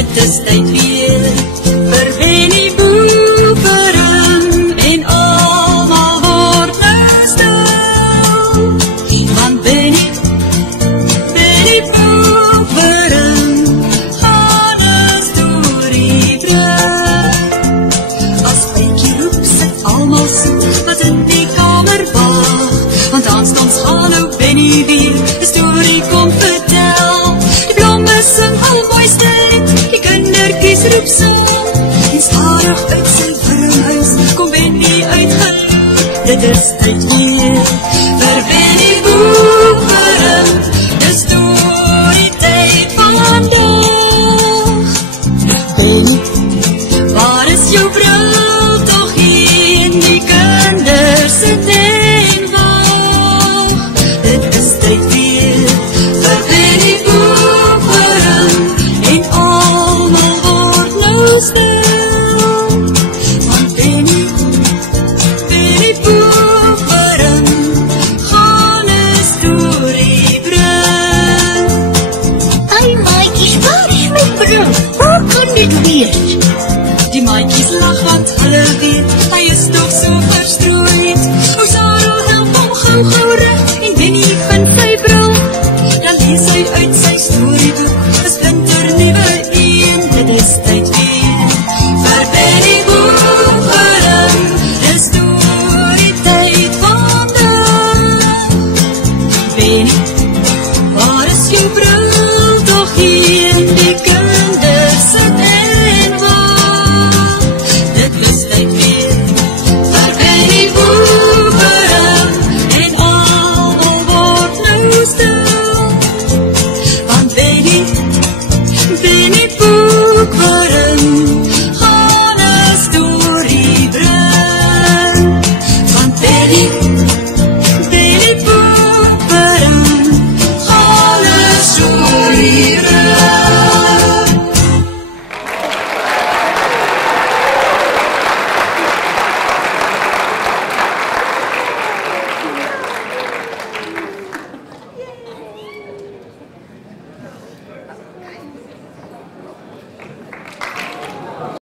dit is tyd weer vir Benny Boeverum en almal word nou stil. Want Benny Boeverum gaan 'n storie bring. As Benny roep, sit almal soek wat in die kamer wag, want dan staan hallo Benny weer 'n storie kom vertel. Die blomme sing al mooiste lied, die kindertjies roep saam, en stadig uit sy wurmhuis kom Benny uitgaan. Dit is tyd weer